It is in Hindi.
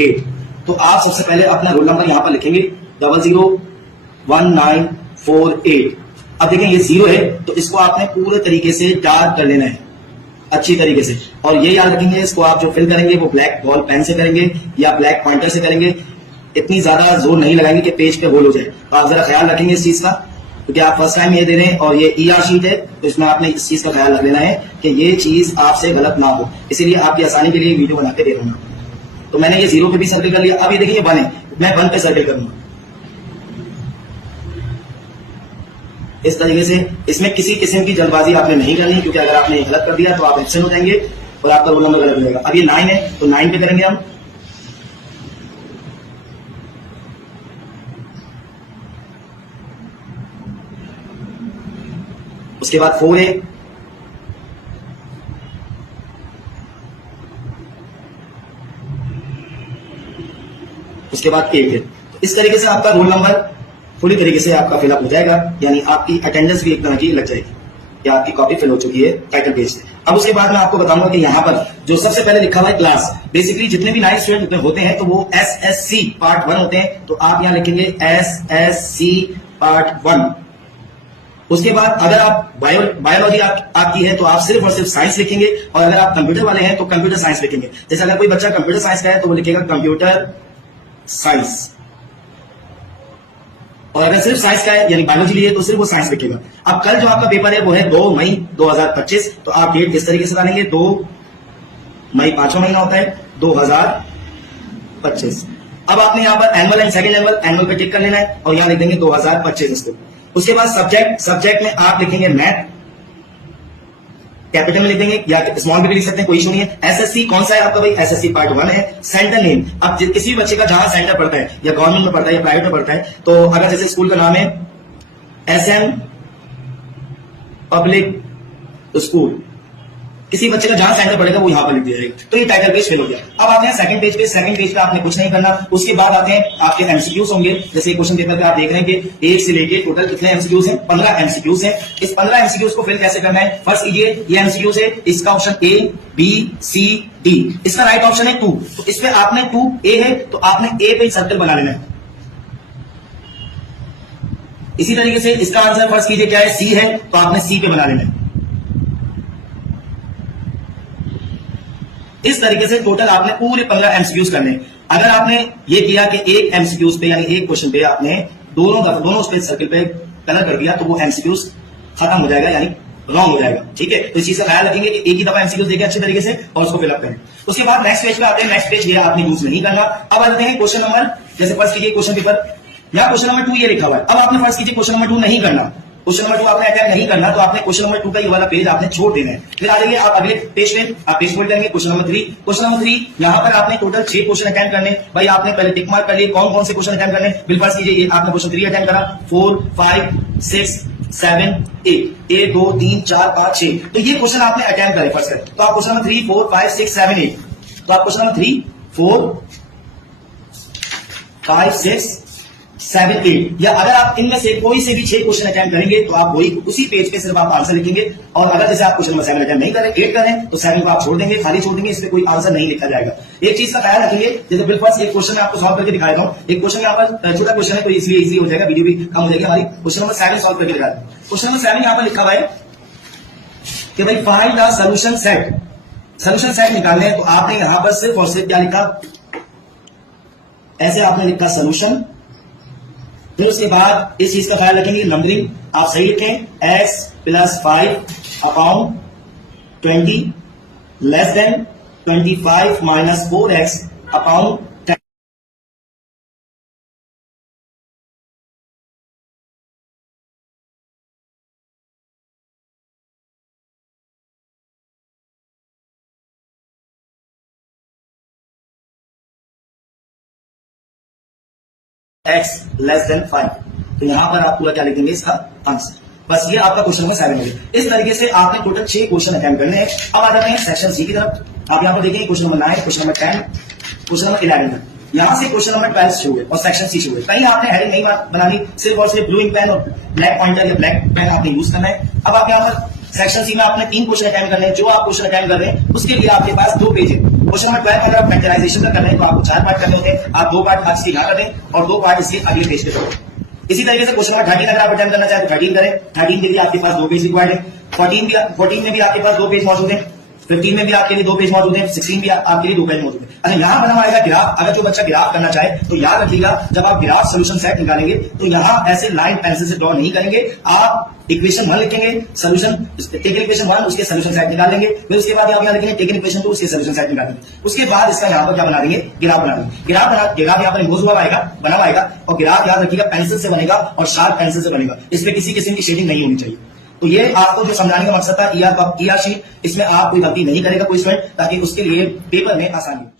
8। तो आप सबसे पहले अपना रोल नंबर यहां पर लिखेंगे 001948। अब देखें ये 0 है तो इसको आपने पूरे तरीके से डार्क कर लेना है अच्छी तरीके से, और ये याद रखेंगे इसको आप जो फिल करेंगे वो ब्लैक बॉल पेन से करेंगे या ब्लैक पॉइंटर से करेंगे। इतनी ज्यादा जोर नहीं लगाएंगे कि पेज पे होल हो जाए। तो आप जरा ख्याल रखेंगे इस चीज का, क्योंकि आप फर्स्ट टाइम ये दे रहे हैं और ये ईआर शीट है, तो इसमें आपने इस चीज का ख्याल रख लेना है कि ये चीज आपसे गलत ना हो। इसीलिए आपकी आसानी के लिए वीडियो बना के दे रहा हूं। तो मैंने ये 0 पे भी सर्कल कर लिया। अब ये देखिए 1 है, मैं 1 पे सर्कल करूंगा इस तरीके से। इसमें किसी किस्म की जल्दबाजी आपने नहीं करनी, क्योंकि अगर आपने गलत कर दिया तो आप एब्सेंट हो जाएंगे और आपका रोल नंबर गलत हो जाएगा। अब ये 9 है तो 9 पे करेंगे हम। उसके बाद 4 है, उसके बाद 8 है। तो इस तरीके से आपका रोल नंबर पूरी तरीके से आपका फिलअप हो जाएगा, यानी आपकी अटेंडेंस भी एक तरह की लग जाएगी या आपकी कॉपी फिल हो चुकी है टाइटल पेज से। अब उसके बाद मैं आपको बताऊंगा कि यहाँ पर जो सबसे पहले लिखा हुआ है क्लास, बेसिकली जितने भी 9 स्टूडेंट होते हैं तो वो SSC पार्ट 1 होते हैं, तो आप यहाँ लिखेंगे SSC पार्ट 1। उसके बाद अगर आप बायोलॉजी आपकी है तो आप सिर्फ और सिर्फ साइंस लिखेंगे, और अगर आप कंप्यूटर वाले हैं तो कंप्यूटर साइंस लिखेंगे। जैसे अगर कोई बच्चा कंप्यूटर साइंस का है तो वो लिखेगा कंप्यूटर साइंस, और अगर सिर्फ साइंस का है यानी बायोलॉजी लिए तो सिर्फ वो साइंस लिखेगा। अब कल जो आपका पेपर है वो है 2 मई 2025, तो आप डेट किस तरीके से डालेंगे, 2 मई 5वां महीना होता है 2025। अब आपने यहाँ पर एनुअल एंड सेकंड एनुअल पे टिक कर लेना है और यहाँ लिख देंगे 2025 इसको। उसके बाद सब्जेक्ट में आप लिखेंगे मैथ, कैपिटल में लिख देंगे या स्मॉल में भी लिख सकते हैं, कोई इशू नहीं है। एसएससी कौन सा है आपका भाई, एसएससी पार्ट 1 है। सेंटर नेम, अब किसी भी बच्चे का जहां सेंटर पड़ता है या गवर्नमेंट में पड़ता है या प्राइवेट में पड़ता है, तो अगर जैसे स्कूल का नाम है SM पब्लिक स्कूल, किसी बच्चे का जहां सेंटर पड़ेगा वो यहां पर लिख दिया जाएगा। तो ये टाइटल पेज फिल हो गया। अब आते हैं सेकंड पेज पे। सेकंड पेज पे आपने कुछ नहीं करना। उसके बाद आते हैं आपके एमसीक्यूज होंगे। जैसे क्वेश्चन पेपर पे आप देख रहे हैं कि 1 से लेके टोटल कितने एमसीक्यूज हैं, 15 एमसीक्यूज हैं। इस 15 एमसीक्यूज को फिल कैसे करना है, फर्स्ट कीजिए ये एमसीक्यूज है, इसका option A B C D, इसका राइट ऑप्शन है 2, तो इस पे आपने 2A है तो आपने A पे सर्कल बना लेना है। इसी तरीके से इसका आंसर फर्स्ट कीजिए क्या है, C है तो आपने C पे बना लेना है। इस तरीके से टोटल आपने पूरे 15 एमसीक्यूज करने। अगर आपने ये किया कि एक एमसीक्यूज पे यानी एक क्वेश्चन पे आपने दोनों उस पे सर्कल पे कलर कर दिया तो वो एमसीक्यूज खत्म हो जाएगा यानी रॉन्ग हो जाएगा। ठीक है, तो इस चीज का ख्याल रखेंगे कि एक ही दफा एमसीक्यूज देखें अच्छे तरीके से और उसको फिलअप करें। उसके बाद नेक्स्ट पेज पे आते हैं। नेक्स्ट पेज ये आपने यूज नहीं करना। अब आते हैं क्वेश्चन नंबर, जैसे फर्स्ट कीजिए क्वेश्चन पेपर, यहाँ क्वेश्चन नंबर 2 ये लिखा हुआ है। अब आपने फर्स्ट कीजिए क्वेश्चन नंबर 2 नहीं करना, क्वेश्चन नंबर 2 आपने अटेम्प्ट नहीं करना, तो आपने क्वेश्चन नंबर 2 का ये वाला पेज आपने छोड़ देना है। फिर आ जाइए आप अगले पेज पे, आप पेज फोल्ड करेंगे क्वेश्चन नंबर 3। क्वेश्चन नंबर 3 यहाँ पर आपने टोटल 6 क्वेश्चन अटेम्प्ट करने। भाई आपने पहले टिक मार्क कर लिए कौन कौन से क्वेश्चन अटेम्प्ट करने। बिल फर्स्ट कीजिए, ये आपने क्वेश्चन 3 अटेम्प्ट करा, 4 5 6 7 8, 1 2 3 4 5 6, तो ये क्वेश्चन आपने अटेम्प्ट करे फर्स्ट। तो आप क्वेश्चन नंबर 3 4 5 6 7 8, तो आप क्वेश्चन नंबर 3 4 5 6 7 8, या अगर आप इनमें से कोई से भी 6 क्वेश्चन अटेम्प्ट करेंगे तो आप वही उसी पेज पे सिर्फ आप आंसर लिखेंगे। और अगर जैसे आप क्वेश्चन नंबर 7 अटेम्प्ट नहीं करें, 8 करें, तो 7 को आप छोड़ देंगे, खाली छोड़ देंगे, इसमें कोई आंसर नहीं लिखा जाएगा। एक चीज का ख्याल रखेंगे, जैसे बिल फर्स्ट एक क्वेश्चन मैं आपको सॉल्व करके दिखा देता हूं। एक क्वेश्चन यहाँ पर छोटा क्वेश्चन है तो इसलिए इजी हो जाएगा, वीडियो भी कम हो जाएगी हमारी। क्वेश्चन नंबर 7 सॉल्व करके दिखा दें। क्वेश्चन नंबर 7 यहाँ पर लिखा हुआ है कि भाई find the solution set. Solution set निकालने हैं तो आपने यहां पर सिर्फ और सिर्फ क्या लिखा, ऐसे आपने लिखा सोल्यूशन। फिर उसके बाद इस चीज का ख्याल रखेंगे, नंबरिंग आप सही लिखें, x + 5 upon 20 less than 25 - 4x upon 10। x less than 5, तो यहां पर आप पूरा क्या लिखेंगे इसका आंसर। बस ये आपका क्वेश्चन नंबर 7 है। इस तरीके से आपने टोटल 6 क्वेश्चन अटेम्प्ट करने हैं। अब आ जाते हैं सेक्शन सी की तरफ। आप यहां पर देखेंगे question number 9, question number 10, question number 11 तक। यहां से क्वेश्चन नंबर 12 शुरू है और सेक्शन सी शुरू है। कहीं आपने हेडिंग नहीं बनानी, सिर्फ और सिर्फ ब्लू इंक पेन और ब्लैक पॉइंटर या ब्लैक पेन आपने यूज करना है। अब आप यहां पर सेक्शन सी में आपने 3 क्वेश्चन अटेम्प्ट करने हैं। जो आप क्वेश्चन अटेम्प्ट कर रहे हैं उसके लिए आपके पास 2 पेज है। क्वेश्चन नंबर 12 अगर आप फैक्टराइजेशन का कर रहे हैं तो आपको 4 पार्ट करने होते हैं। आप 2 पार्ट आज इसके यहाँ कर दें और 2 पार्ट इसके अगले पेज पे करें। इसी तरीके से क्वेश्चन नंबर 13 अगर आप अटेम्प्ट करना चाहें तो 13 करें। 13 के लिए आपके पास 2 पेज रिक्वायर्ड है। 14 में भी आपके पास 2 पेज मौजूद है। 15 में भी आपके लिए 2 पेज मौजूद है। 16 भी आपके लिए 2 पेज मौजूद है। अच्छा, यहां बना हुआ आएगा ग्राफ। अगर जो बच्चा ग्राफ करना चाहे तो याद रखिएगा, जब आप ग्राफ सोल्यूशन सेट निकालेंगे तो यहां ऐसे लाइन पेंसिल से ड्रॉ नहीं करेंगे। आप इक्वेशन 1 लिखेंगे, सोल्यूशन टेकन इक्वेशन 1 उसके सोल्यूशन सेट निकालेंगे, फिर उसके बाद आप यहां लिखेंगे टेकन इक्वेशन 2 उसके सोल्यूशन सेट निकालेंगे। उसके बाद इसका यहां पर क्या बना देंगे, ग्राफ बना देंगे। ग्राफ यहां पर इम्पोज हुआ आएगा, बना हुआ आएगा, और ग्राफ याद रखिएगा पेंसिल से बनेगा और शार्प पेंसिल से बनेगा। इसमें किसी किस्म की शेडिंग नहीं होनी चाहिए। तो ये आपको जो समझाने का मकसद था, ईआर शीट, इसमें आप कोई गलती नहीं करेगा कोई स्टूडेंट, ताकि उसके लिए पेपर में आसानी हो।